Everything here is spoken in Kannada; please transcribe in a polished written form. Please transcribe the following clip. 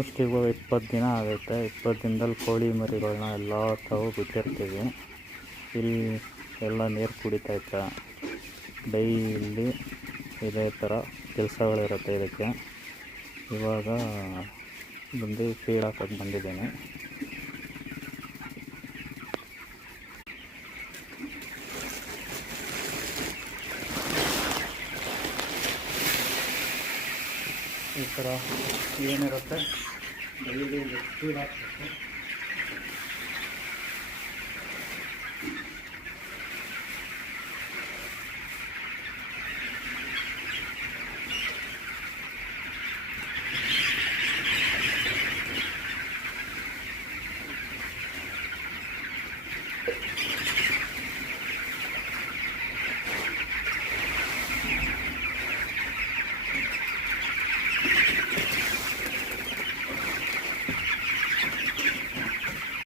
ಆಲ್ಮೋಸ್ಟ್ ಇವಾಗ 20 ದಿನ ಆಗುತ್ತೆ. 20 ದಿನದಲ್ಲಿ ಕೋಳಿ ಮರಿಗಳನ್ನ ಎಲ್ಲ ತಾವು ಬಿಟ್ಟಿರ್ತೀವಿ. ಇಲ್ಲಿ ಎಲ್ಲ ನೀರು ಕುಡಿತೈತೆ. ಡೈಲಿ ಇದೇ ಥರ ಕೆಲಸಗಳಿರುತ್ತೆ ಇದಕ್ಕೆ. ಇವಾಗ ಬಂದು ಫೀಡ್ ಹಾಕೋಕ್ಕೆ ಬಂದಿದ್ದೀನಿ. ಈ ಥರ ಏನಿರುತ್ತೆ ಡೈಲಿ ಫೀಡ್ ಹಾಕಬೇಕು.